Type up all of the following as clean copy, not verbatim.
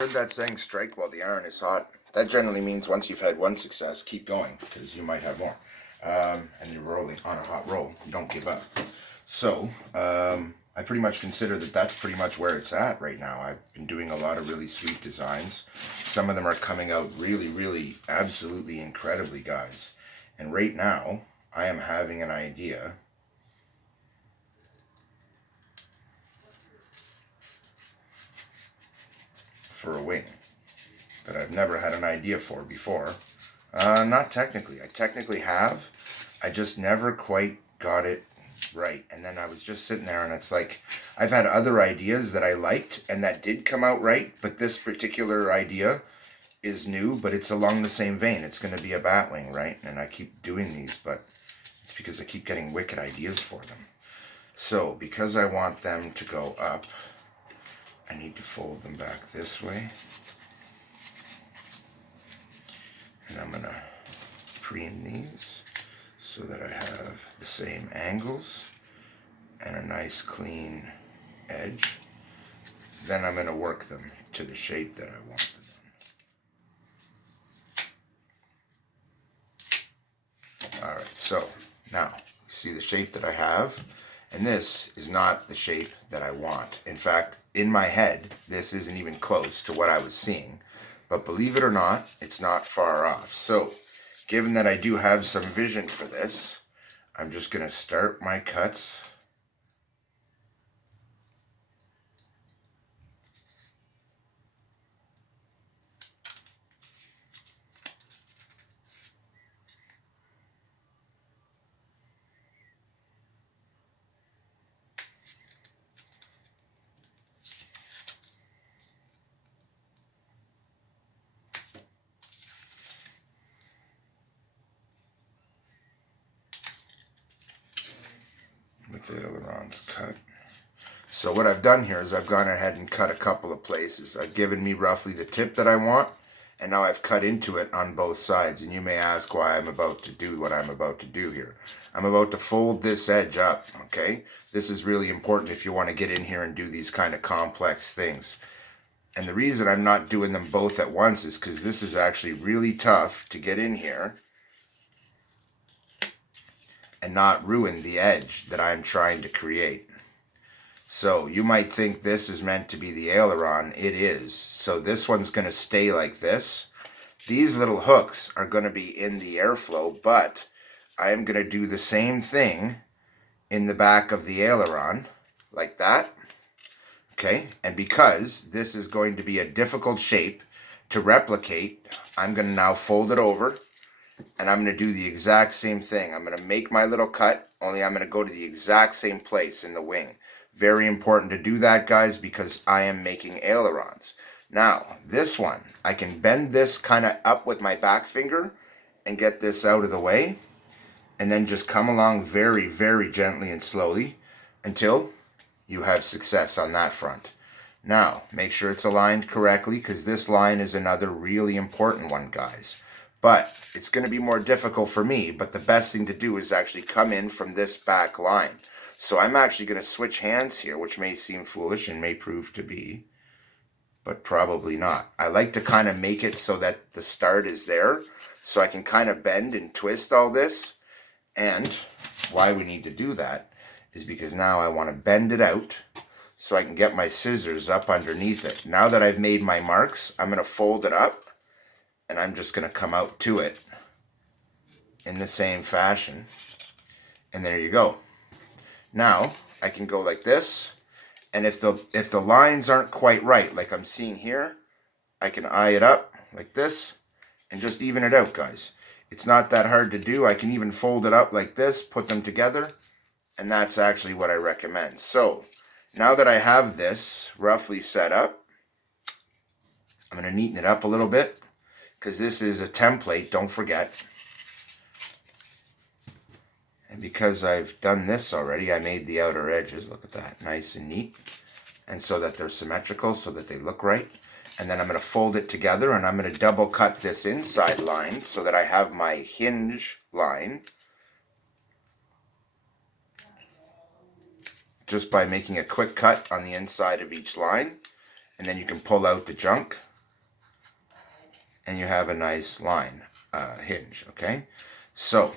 Heard that saying, strike while the iron is hot. That generally means once you've had one success, keep going, because you might have more. And you're rolling on a hot roll. You don't give up. So, I pretty much consider that that's pretty much where it's at right now. I've been doing a lot of really sweet designs. Some of them are coming out really, really, absolutely incredibly, guys. And right now, I am having an idea for a wing that I've never had an idea for before. Not technically. I technically have. I just never quite got it right. And then I was just sitting there and it's like, I've had other ideas that I liked and that did come out right, but this particular idea is new, but it's along the same vein. It's going to be a Batwing, right? And I keep doing these, but it's because I keep getting wicked ideas for them. So, because I want them to go up, I need to fold them back this way. And I'm going to preen these so that I have the same angles and a nice clean edge. Then I'm going to work them to the shape that I want them. Alright, so now you see the shape that I have, and this is not the shape that I want. In fact, in my head, this isn't even close to what I was seeing. But believe it or not, it's not far off. So, given that I do have some vision for this, I'm just going to start my cuts. With the ailerons cut. So what I've done here is I've gone ahead and cut a couple of places. I've given me roughly the tip that I want, and now I've cut into it on both sides. And you may ask why I'm about to do what I'm about to do here. I'm about to fold this edge up, okay? This is really important if you want to get in here and do these kind of complex things. And the reason I'm not doing them both at once is because this is actually really tough to get in here and not ruin the edge that I'm trying to create. So you might think this is meant to be the aileron. It is. So this one's going to stay like this. These little hooks are going to be in the airflow, but I am going to do the same thing in the back of the aileron, like that. Okay, and because this is going to be a difficult shape to replicate, I'm going to now fold it over. And I'm going to do the exact same thing. I'm going to make my little cut, only I'm going to go to the exact same place in the wing. Very important to do that, guys, because I am making ailerons. Now, this one, I can bend this kind of up with my back finger and get this out of the way. And then just come along very, very gently and slowly until you have success on that front. Now, make sure it's aligned correctly because this line is another really important one, guys. But it's going to be more difficult for me, but the best thing to do is actually come in from this back line. So I'm actually going to switch hands here, which may seem foolish and may prove to be, but probably not. I like to kind of make it so that the start is there, so I can kind of bend and twist all this. And why we need to do that is because now I want to bend it out so I can get my scissors up underneath it. Now that I've made my marks, I'm going to fold it up. And I'm just going to come out to it in the same fashion. And there you go. Now, I can go like this. And if the lines aren't quite right, like I'm seeing here, I can eye it up like this and just even it out, guys. It's not that hard to do. I can even fold it up like this, put them together, and that's actually what I recommend. So, now that I have this roughly set up, I'm going to neaten it up a little bit. Because this is a template, don't forget. And because I've done this already, I made the outer edges, look at that, nice and neat. And so that they're symmetrical, so that they look right. And then I'm going to fold it together, and I'm going to double cut this inside line so that I have my hinge line. Just by making a quick cut on the inside of each line. And then you can pull out the junk and you have a nice line hinge, okay? So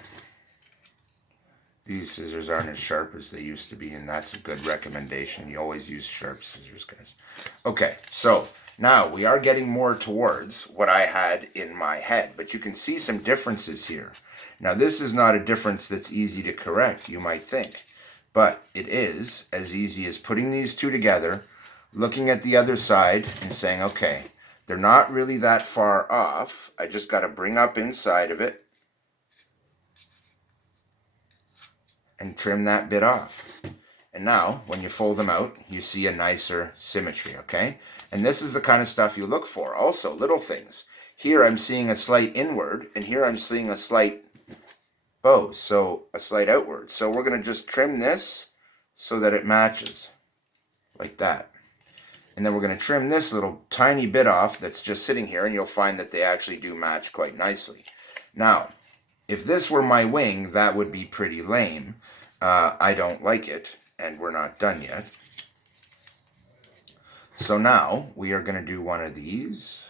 these scissors aren't as sharp as they used to be, and that's a good recommendation. You always use sharp scissors, guys. Okay, so now we are getting more towards what I had in my head, but you can see some differences here. Now, this is not a difference that's easy to correct, you might think, but it is as easy as putting these two together, looking at the other side and saying, okay, they're not really that far off. I just got to bring up inside of it and trim that bit off. And now, when you fold them out, you see a nicer symmetry, okay? And this is the kind of stuff you look for. Also, little things. Here I'm seeing a slight inward, and here I'm seeing a slight bow, so a slight outward. So we're going to just trim this so that it matches, like that. And then we're going to trim this little tiny bit off that's just sitting here, and you'll find that they actually do match quite nicely. Now, if this were my wing, that would be pretty lame. I don't like it, and we're not done yet. So now we are going to do one of these.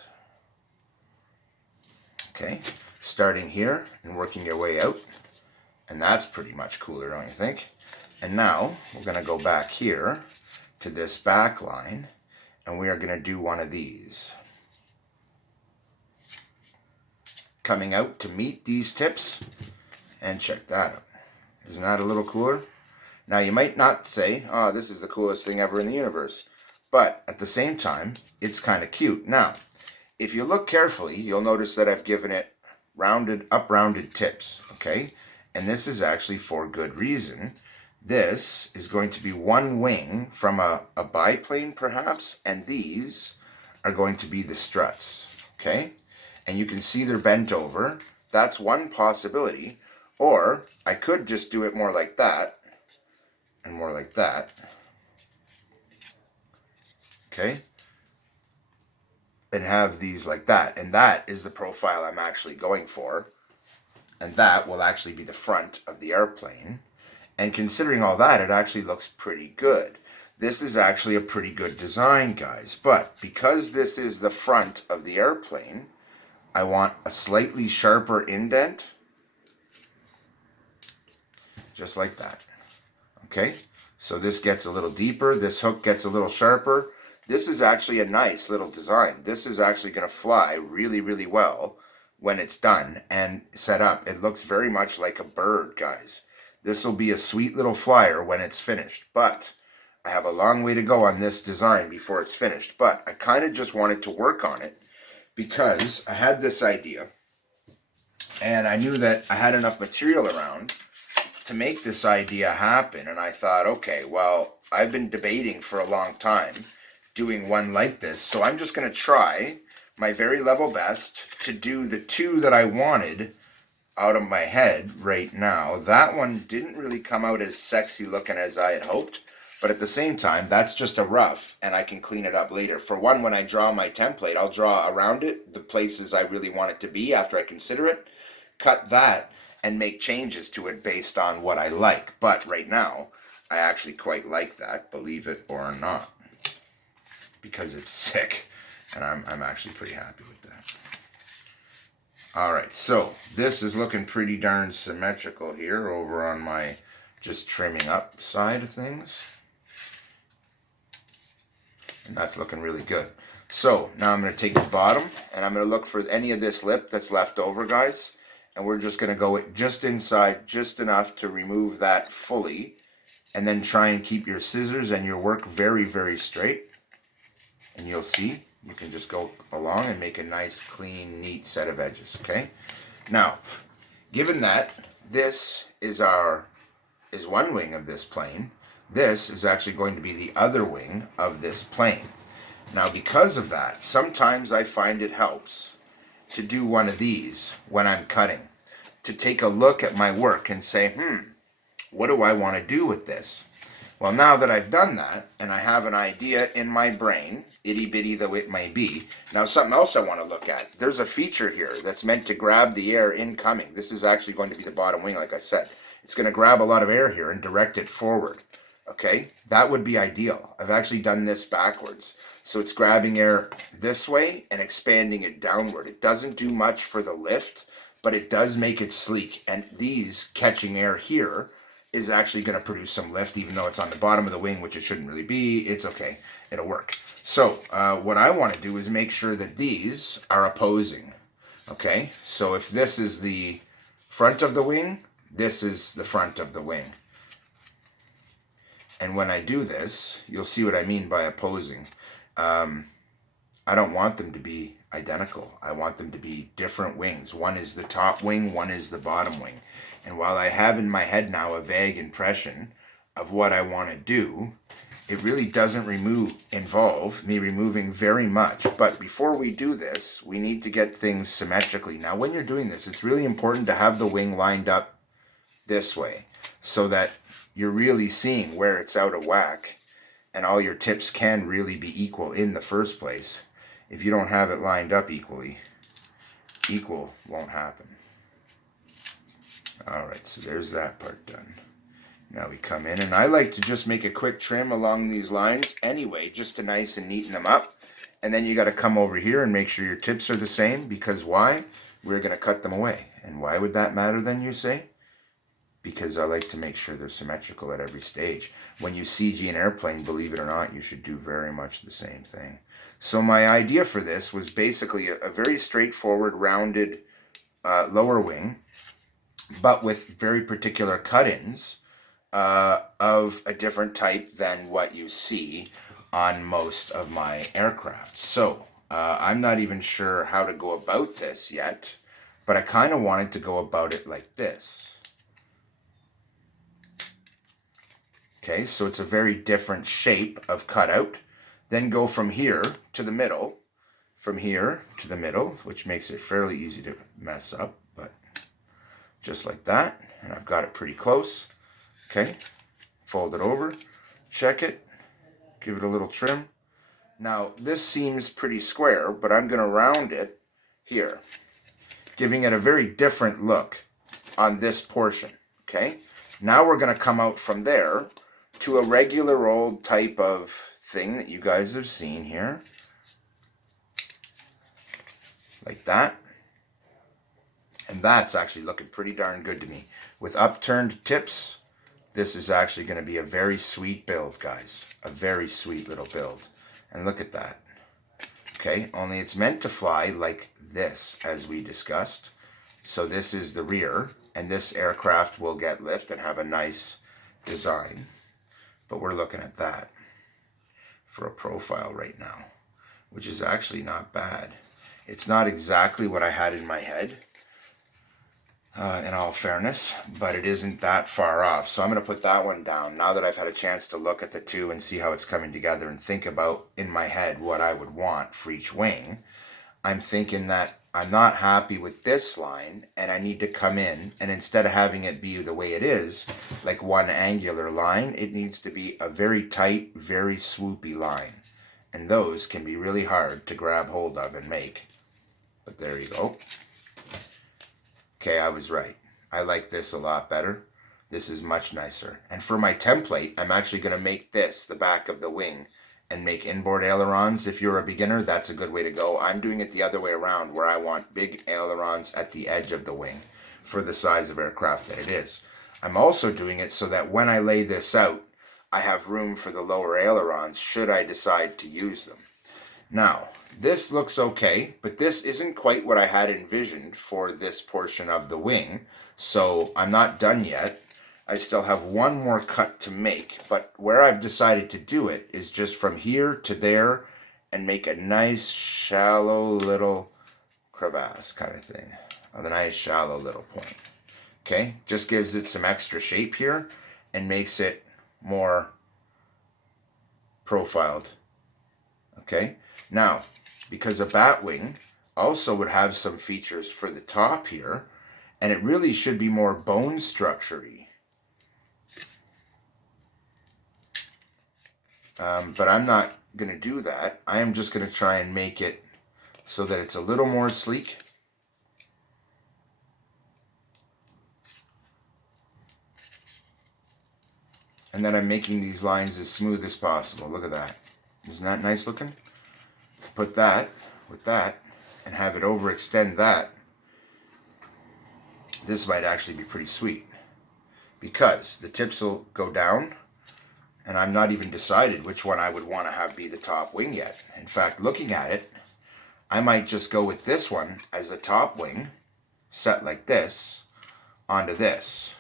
Okay, starting here and working your way out. And that's pretty much cooler, don't you think? And now we're going to go back here to this back line, and we are going to do one of these. Coming out to meet these tips, and check that out. Isn't that a little cooler? Now you might not say, oh, this is the coolest thing ever in the universe, but at the same time, it's kind of cute. Now, if you look carefully, you'll notice that I've given it rounded tips, okay? And this is actually for good reason. This is going to be one wing from a biplane perhaps, and these are going to be the struts, okay? And you can see they're bent over. That's one possibility. Or I could just do it more like that and more like that, okay? And have these like that. And that is the profile I'm actually going for. And that will actually be the front of the airplane. And considering all that, it actually looks pretty good. This is actually a pretty good design, guys. But because this is the front of the airplane, I want a slightly sharper indent. Just like that. Okay? So this gets a little deeper. This hook gets a little sharper. This is actually a nice little design. This is actually going to fly really, really well when it's done and set up. It looks very much like a bird, guys. This will be a sweet little flyer when it's finished, but I have a long way to go on this design before it's finished. But I kind of just wanted to work on it because I had this idea and I knew that I had enough material around to make this idea happen. And I thought, okay, well, I've been debating for a long time doing one like this, so I'm just going to try my very level best to do the two that I wanted out of my head right now. That one didn't really come out as sexy looking as I had hoped, but at the same time, that's just a rough, and I can clean it up later. For one, when I draw my template, I'll draw around it the places I really want it to be after I consider it, cut that, and make changes to it based on what I like. But right now, I actually quite like that, believe it or not, because it's sick, and I'm actually pretty happy with that. Alright, so this is looking pretty darn symmetrical here over on my just trimming up side of things. And that's looking really good. So now I'm going to take the bottom and I'm going to look for any of this lip that's left over, guys. And we're just going to go just inside, just enough to remove that fully. And then try and keep your scissors and your work very, very straight. And you'll see, you can just go along and make a nice, clean, neat set of edges, okay? Now, given that this is one wing of this plane, this is actually going to be the other wing of this plane. Now, because of that, sometimes I find it helps to do one of these when I'm cutting, to take a look at my work and say, what do I want to do with this? Well, now that I've done that, and I have an idea in my brain, itty-bitty though it may be, now something else I want to look at. There's a feature here that's meant to grab the air incoming. This is actually going to be the bottom wing, like I said. It's going to grab a lot of air here and direct it forward. Okay? That would be ideal. I've actually done this backwards. So it's grabbing air this way and expanding it downward. It doesn't do much for the lift, but it does make it sleek. And these catching air here is actually going to produce some lift, even though it's on the bottom of the wing, which it shouldn't really be. It's okay. It'll work. So what I want to do is make sure that these are opposing. Okay, so if this is the front of the wing, this is the front of the wing. And when I do this, you'll see what I mean by opposing. I don't want them to be identical. I want them to be different wings. One is the top wing, one is the bottom wing. And while I have in my head now a vague impression of what I want to do, it really doesn't involve me removing very much. But before we do this, we need to get things symmetrically. Now, when you're doing this, it's really important to have the wing lined up this way so that you're really seeing where it's out of whack and all your tips can really be equal in the first place. If you don't have it lined up equally, equal won't happen. Alright, so there's that part done. Now we come in, and I like to just make a quick trim along these lines anyway, just to nice and neaten them up. And then you got to come over here and make sure your tips are the same, because why? We're going to cut them away. And why would that matter then, you say? Because I like to make sure they're symmetrical at every stage. When you CG an airplane, believe it or not, you should do very much the same thing. So my idea for this was basically a very straightforward, rounded lower wing, but with very particular cut-ins of a different type than what you see on most of my aircraft. So I'm not even sure how to go about this yet, but I kind of wanted to go about it like this. Okay, so it's a very different shape of cutout. Then go from here to the middle, from here to the middle, which makes it fairly easy to mess up, but just like that. And I've got it pretty close. Okay, fold it over, check it, give it a little trim. Now, this seems pretty square, but I'm going to round it here, giving it a very different look on this portion. Okay, now we're going to come out from there to a regular old type of thing that you guys have seen here, like that. And that's actually looking pretty darn good to me. With upturned tips, this is actually going to be a very sweet build, guys. A very sweet little build. And look at that. Okay, only it's meant to fly like this, as we discussed. So this is the rear, and this aircraft will get lift and have a nice design. But we're looking at that for a profile right now, which is actually not bad. It's not exactly what I had in my head, in all fairness, but it isn't that far off. So I'm going to put that one down now that I've had a chance to look at the two and see how it's coming together and think about in my head what I would want for each wing. I'm thinking that I'm not happy with this line and I need to come in, and instead of having it be the way it is, like one angular line, it needs to be a very tight, very swoopy line. And those can be really hard to grab hold of and make. But there you go. Okay, I was right. I like this a lot better. This is much nicer. And for my template, I'm actually going to make this the back of the wing and make inboard ailerons. If you're a beginner, that's a good way to go. I'm doing it the other way around, where I want big ailerons at the edge of the wing for the size of aircraft that it is. I'm also doing it so that when I lay this out, I have room for the lower ailerons should I decide to use them. Now, this looks okay, but this isn't quite what I had envisioned for this portion of the wing, so I'm not done yet. I still have one more cut to make, but where I've decided to do it is just from here to there and make a nice shallow little crevasse kind of thing, a nice shallow little point. Okay, just gives it some extra shape here and makes it more profiled. Okay, now because a Batwing also would have some features for the top here, and it really should be more bone structure-y. But I'm not going to do that. I am just going to try and make it so that it's a little more sleek. And then I'm making these lines as smooth as possible. Look at that. Isn't that nice looking? put that with that and have it overextend that, this might actually be pretty sweet, because the tips will go down, and I'm not even decided which one I would want to have be the top wing yet. In fact, looking at it, I might just go with this one as a top wing, set like this, onto this,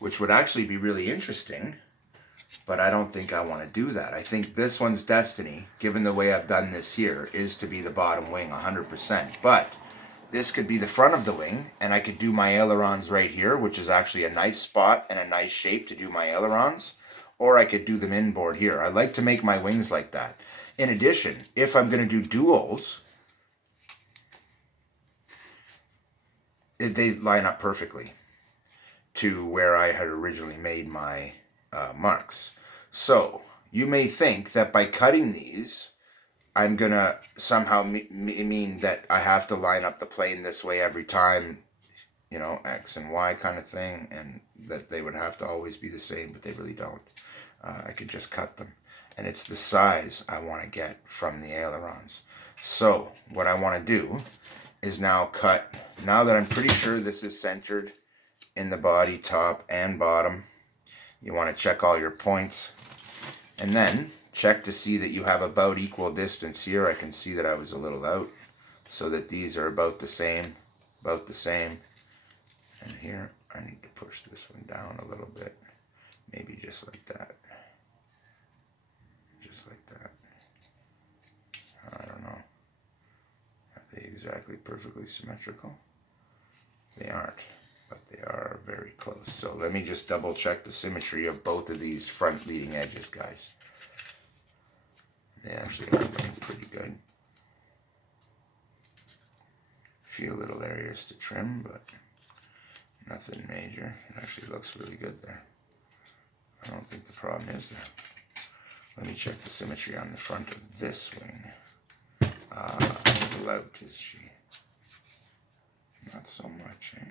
which would actually be really interesting, but I don't think I want to do that. I think this one's destiny, given the way I've done this here, is to be the bottom wing 100%. But this could be the front of the wing, and I could do my ailerons right here, which is actually a nice spot and a nice shape to do my ailerons, or I could do them inboard here. I like to make my wings like that. In addition, if I'm going to do duals, they line up perfectly to where I had originally made my marks. So you may think that by cutting these, I'm gonna somehow mean that I have to line up the plane this way every time, you know, X and Y kind of thing, and that they would have to always be the same, but they really don't. I could just cut them, and it's the size I want to get from the ailerons. So what I want to do is now cut, now that I'm pretty sure this is centered in the body, top and bottom, you want to check all your points, and then check to see that you have about equal distance here. I can see that I was a little out, so that these are about the same, And here, I need to push this one down a little bit, maybe just like that. Just like that. I don't know. Are they exactly perfectly symmetrical? They aren't, but they are very close. So let me just double check the symmetry of both of these front leading edges, guys. They actually are looking pretty good. A few little areas to trim, but nothing major. It actually looks really good there. I don't think the problem is there. Let me check the symmetry on the front of this wing. Loud is she? Not so much, eh?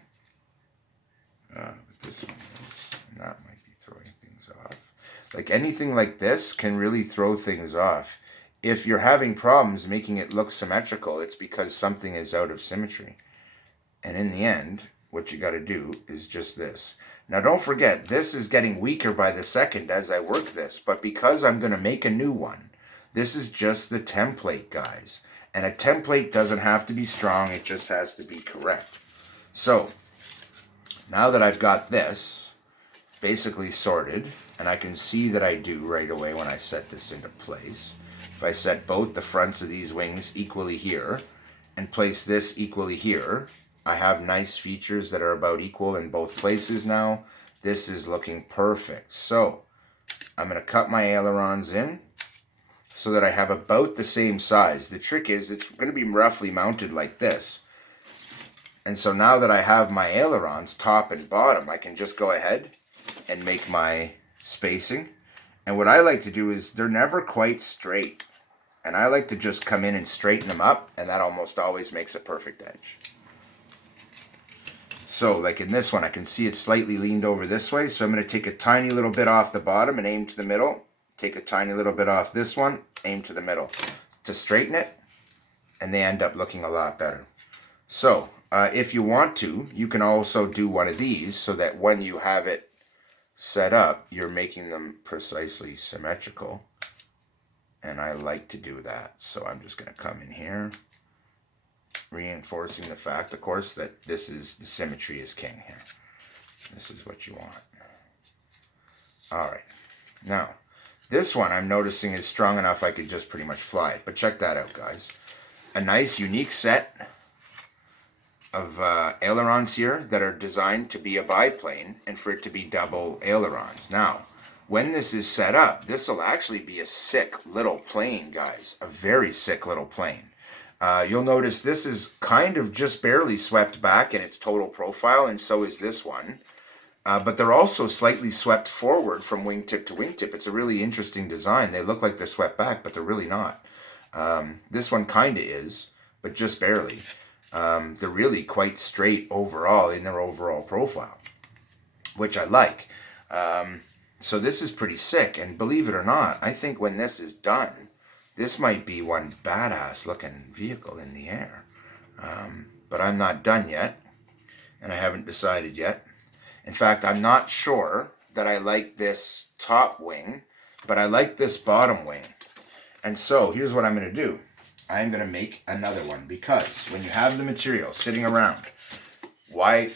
But this one is, and that might be throwing things off. Like anything like this can really throw things off. If you're having problems making it look symmetrical, it's because something is out of symmetry. And in the end, what you got to do is just this. Now don't forget, this is getting weaker by the second as I work this, but because I'm going to make a new one, this is just the template, guys. And a template doesn't have to be strong, it just has to be correct. So, now that I've got this basically sorted, and I can see that I do right away when I set this into place. If I set both the fronts of these wings equally here, and place this equally here, I have nice features that are about equal in both places now. This is looking perfect. So, I'm going to cut my ailerons in so that I have about the same size. The trick is it's going to be roughly mounted like this. And so now that I have my ailerons, top and bottom, I can just go ahead and make my spacing. And what I like to do is they're never quite straight. And I like to just come in and straighten them up, and that almost always makes a perfect edge. So like in this one, I can see it's slightly leaned over this way. So I'm going to take a tiny little bit off the bottom and aim to the middle. Take a tiny little bit off this one, aim to the middle to straighten it, and they end up looking a lot better. So if you want to, you can also do one of these so that when you have it set up, you're making them precisely symmetrical. And I like to do that. So I'm just going to come in here, reinforcing the fact, of course, that this is the symmetry is king here. This is what you want. All right. Now, this one I'm noticing is strong enough I could just pretty much fly it. But check that out, guys. A nice, unique set of ailerons here that are designed to be a biplane and for it to be double ailerons. Now, when this is set up, this will actually be a sick little plane, guys. A very sick little plane. You'll notice this is kind of just barely swept back in its total profile, and so is this one. But they're also slightly swept forward from wingtip to wingtip. It's a really interesting design. They look like they're swept back, but they're really not. This one kind of is, but just barely. They're really quite straight overall in their overall profile, which I like. So this is pretty sick, and believe it or not, I think when this is done, This might be one badass looking vehicle in the air. But I'm not done yet, and I haven't decided yet. In fact, I'm not sure that I like this top wing, but I like this bottom wing. And so here's what I'm going to do. I'm going to make another one, because when you have the material sitting around, why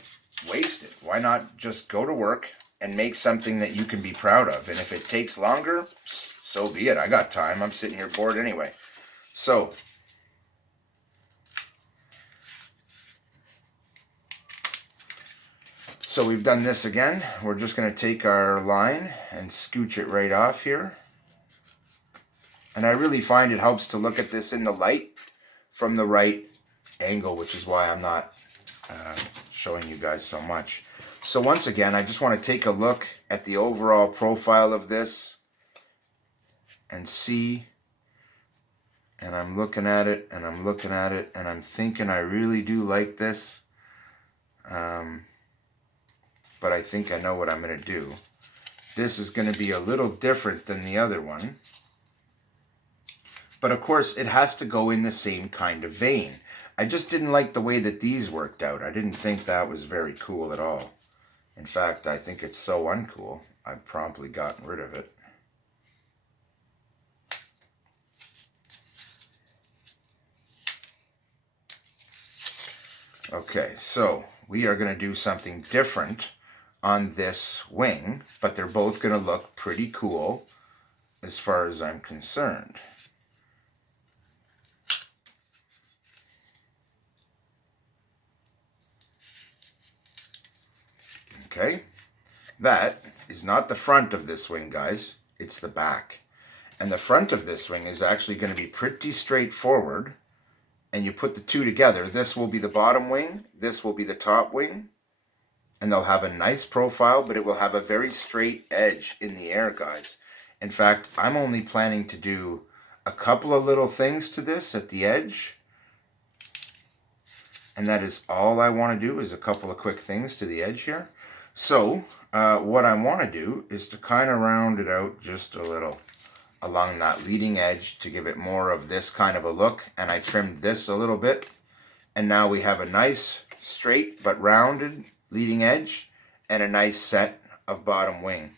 waste it? Why not just go to work and make something that you can be proud of? And if it takes longer, so be it. I got time. I'm sitting here bored anyway. So we've done this again. We're just going to take our line and scooch it right off here. And I really find it helps to look at this in the light from the right angle, which is why I'm not showing you guys so much. So once again, I just want to take a look at the overall profile of this and see. And I'm looking at it, and I'm looking at it, and I'm thinking I really do like this. But I think I know what I'm going to do. This is going to be a little different than the other one. But of course, it has to go in the same kind of vein. I just didn't like the way that these worked out. I didn't think that was very cool at all. In fact, I think it's so uncool, I've promptly gotten rid of it. Okay, so we are going to do something different on this wing, but they're both going to look pretty cool as far as I'm concerned. Okay, that is not the front of this wing, guys. It's the back. And the front of this wing is actually going to be pretty straightforward. And you put the two together. This will be the bottom wing. This will be the top wing. And they'll have a nice profile, but it will have a very straight edge in the air, guys. In fact, I'm only planning to do a couple of little things to this at the edge. And that is all I want to do, is a couple of quick things to the edge here. So what I want to do is to kind of round it out just a little along that leading edge to give it more of this kind of a look. And I trimmed this a little bit. And now we have a nice straight but rounded leading edge and a nice set of bottom wing.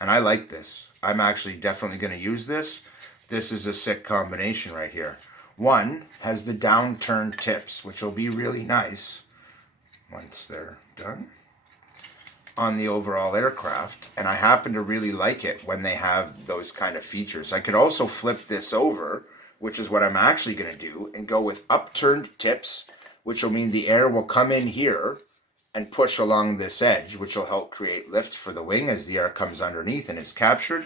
And I like this. I'm actually definitely going to use this. This is a sick combination right here. One has the downturned tips, which will be really nice once they're done on the overall aircraft, and I happen to really like it when they have those kind of features. I could also flip this over, which is what I'm actually going to do, and go with upturned tips, which will mean the air will come in here and push along this edge, which will help create lift for the wing as the air comes underneath and is captured.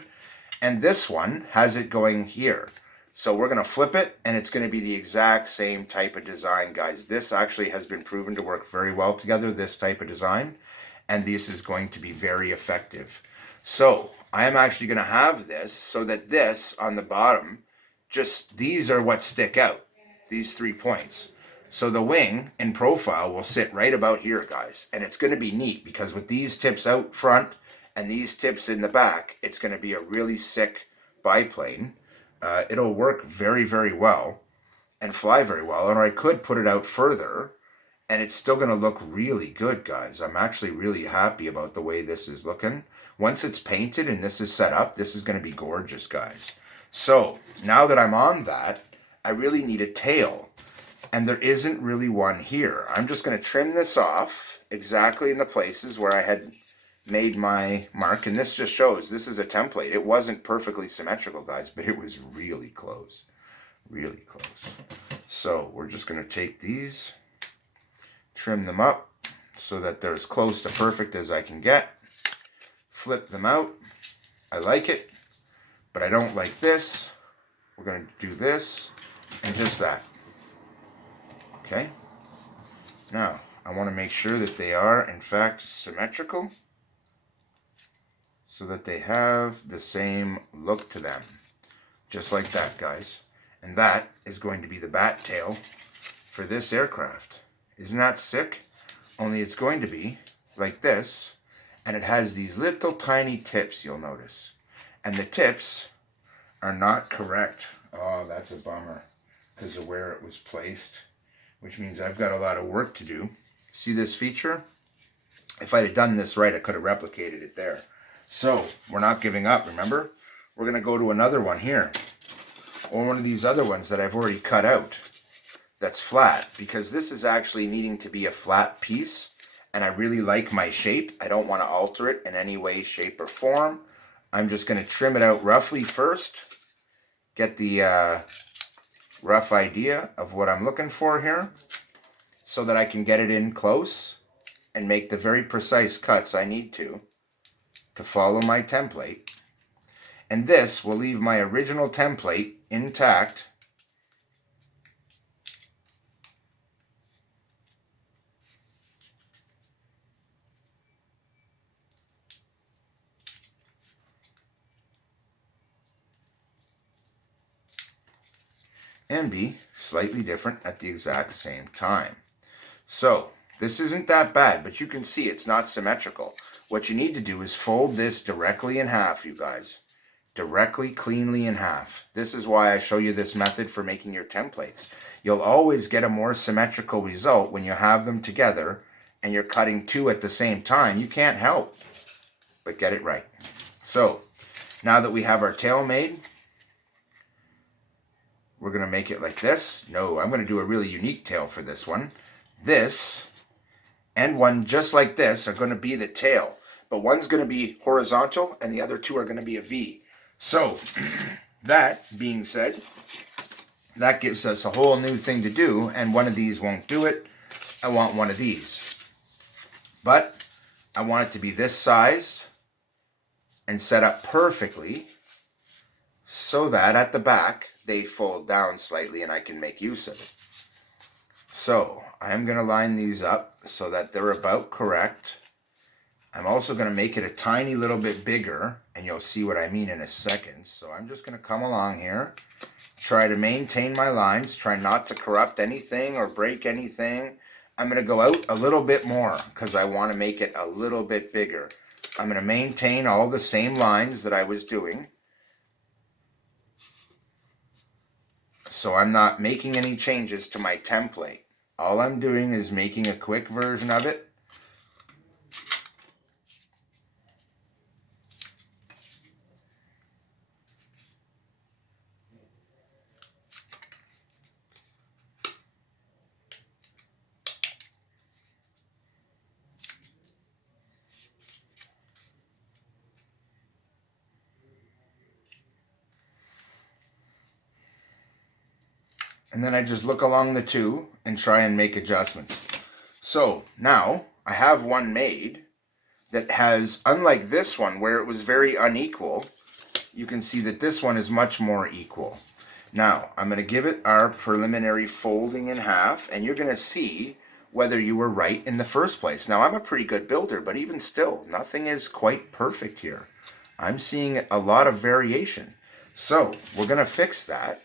And this one has it going here. So we're going to flip it, and it's going to be the exact same type of design, guys. This actually has been proven to work very well together, this type of design. And this is going to be very effective. So I am actually going to have this so that this on the bottom, just these are what stick out, these 3 points. So the wing in profile will sit right about here, guys. And it's going to be neat because with these tips out front and these tips in the back, it's going to be a really sick biplane. It'll work very, very well and fly very well. And I could put it out further, and it's still going to look really good, guys. I'm actually really happy about the way this is looking. Once it's painted and this is set up, this is going to be gorgeous, guys. So now that I'm on that, I really need a tail. And there isn't really one here. I'm just going to trim this off exactly in the places where I had made my mark. And this just shows this is a template. It wasn't perfectly symmetrical, guys, but it was really close. Really close. So we're just going to take these, trim them up so that they're as close to perfect as I can get. Flip them out. I like it, but I don't like this. We're going to do this and just that. Okay. Now, I want to make sure that they are, in fact, symmetrical so that they have the same look to them. Just like that, guys. And that is going to be the bat tail for this aircraft. Isn't that sick? Only it's going to be like this, and it has these little tiny tips, you'll notice. And the tips are not correct Oh, that's a bummer because of where it was placed, which means I've got a lot of work to do. See this feature? If I'd have done this right, I could have replicated it there. So we're not giving up, remember? We're going to go to another one here, or one of these other ones that I've already cut out that's flat, because this is actually needing to be a flat piece, and I really like my shape. I don't want to alter it in any way, shape, or form. I'm just going to trim it out roughly first, get the rough idea of what I'm looking for here, so that I can get it in close and make the very precise cuts I need to follow my template. And this will leave my original template intact. And be slightly different at the exact same time. So this isn't that bad, but you can see it's not symmetrical. What you need to do is fold this directly in half, you guys. Directly, cleanly in half. This is why I show you this method for making your templates. You'll always get a more symmetrical result when you have them together and you're cutting two at the same time. You can't help but get it right. So now that we have our tail made, we're going to make it like this. No, I'm going to do a really unique tail for this one. This and one just like this are going to be the tail, but one's going to be horizontal and the other two are going to be a V. So that being said, that gives us a whole new thing to do, and one of these won't do it. I want one of these, but I want it to be this size and set up perfectly so that at the back they fold down slightly and I can make use of it. So I'm going to line these up so that they're about correct. I'm also going to make it a tiny little bit bigger, and you'll see what I mean in a second. So I'm just going to come along here, try to maintain my lines, try not to corrupt anything or break anything. I'm going to go out a little bit more because I want to make it a little bit bigger. I'm going to maintain all the same lines that I was doing. So I'm not making any changes to my template. All I'm doing is making a quick version of it. And then I just look along the two and try and make adjustments. So now I have one made that has, unlike this one where it was very unequal, you can see that this one is much more equal. Now I'm going to give it our preliminary folding in half, and you're going to see whether you were right in the first place. Now I'm a pretty good builder, but even still, nothing is quite perfect here. I'm seeing a lot of variation. So we're going to fix that.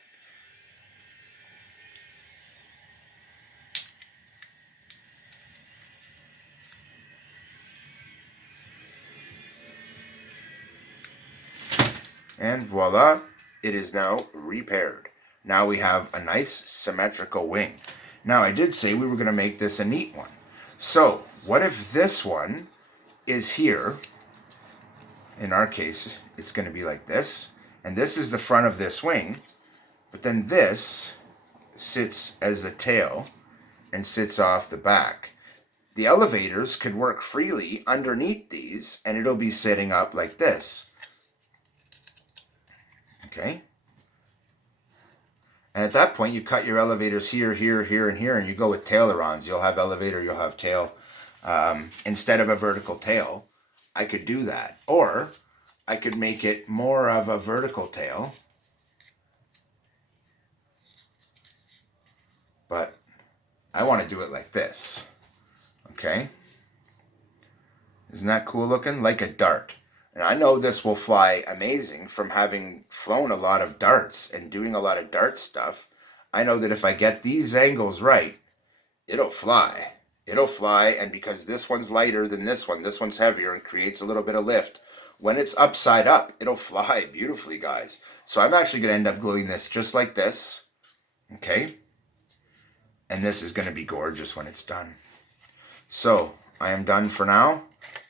And voila, it is now repaired. Now we have a nice symmetrical wing. Now I did say we were going to make this a neat one. So what if this one is here? In our case, it's going to be like this. And this is the front of this wing. But then this sits as the tail and sits off the back. The elevators could work freely underneath these, and it'll be sitting up like this. Okay? And at that point, you cut your elevators here, here, here, and here, and you go with tailerons. You'll have elevator, you'll have tail. Instead of a vertical tail, I could do that. Or I could make it more of a vertical tail. But I want to do it like this. Okay? Isn't that cool looking? Like a dart. And I know this will fly amazing from having flown a lot of darts and doing a lot of dart stuff. I know that if I get these angles right, it'll fly. It'll fly, and because this one's lighter than this one's heavier and creates a little bit of lift, when it's upside up, it'll fly beautifully, guys. So I'm actually going to end up gluing this just like this. Okay? And this is going to be gorgeous when it's done. So I am done for now.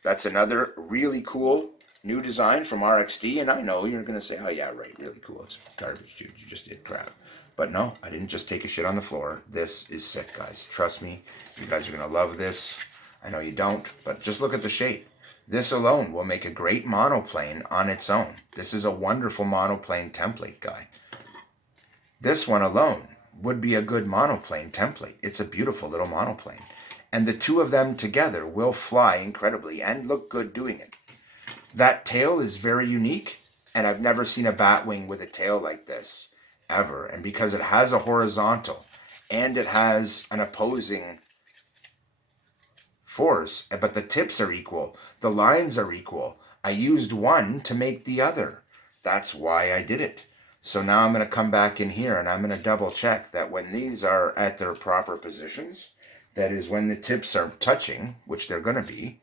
That's another really cool new design from RXD. And I know you're going to say, oh yeah, right, really cool. It's garbage, dude. You just did crap. But no, I didn't just take a shit on the floor. This is sick, guys. Trust me. You guys are going to love this. I know you don't, but just look at the shape. This alone will make a great monoplane on its own. This is a wonderful monoplane template, guy. This one alone would be a good monoplane template. It's a beautiful little monoplane. And the two of them together will fly incredibly and look good doing it. That tail is very unique, and I've never seen a Batwing with a tail like this, ever. And because it has a horizontal, and it has an opposing force, but the tips are equal, the lines are equal. I used one to make the other. That's why I did it. So now I'm going to come back in here and I'm going to double check that when these are at their proper positions, that is when the tips are touching, which they're going to be,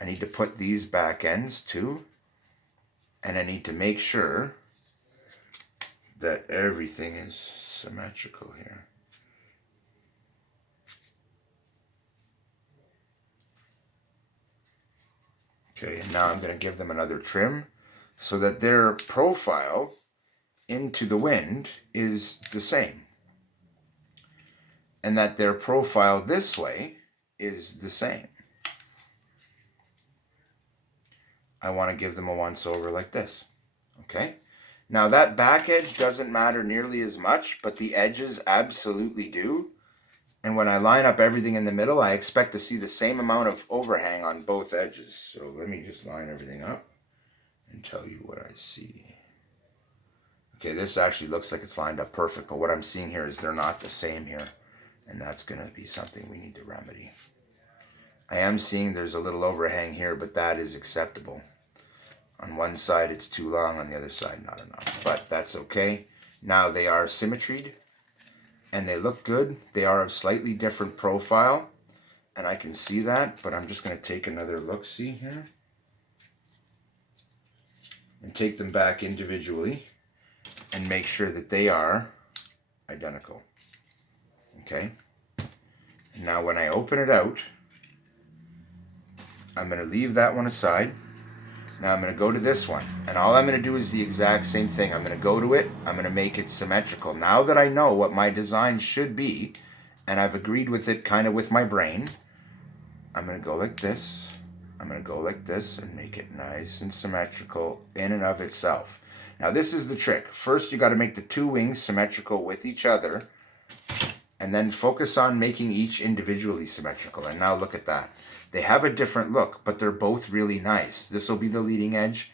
I need to put these back ends too. And I need to make sure that everything is symmetrical here. Okay, and now I'm going to give them another trim so that their profile into the wind is the same. And that their profile this way is the same. I want to give them a once over like this. Okay? Now that back edge doesn't matter nearly as much, but the edges absolutely do. And when I line up everything in the middle, I expect to see the same amount of overhang on both edges. So let me just line everything up and tell you what I see. Okay, this actually looks like it's lined up perfect, but what I'm seeing here is they're not the same here. And that's going to be something we need to remedy. I am seeing there's a little overhang here, but that is acceptable. On one side it's too long, on the other side not enough. But that's okay. Now they are symmetried. And they look good. They are of slightly different profile. And I can see that, but I'm just going to take another look-see here. And take them back individually. And make sure that they are identical. Okay? And now when I open it out, I'm going to leave that one aside. Now I'm going to go to this one. And all I'm going to do is the exact same thing. I'm going to go to it. I'm going to make it symmetrical. Now that I know what my design should be, and I've agreed with it kind of with my brain, I'm going to go like this. I'm going to go like this and make it nice and symmetrical in and of itself. Now this is the trick. First you got to make the two wings symmetrical with each other. And then focus on making each individually symmetrical. And now look at that. They have a different look, but they're both really nice. This will be the leading edge,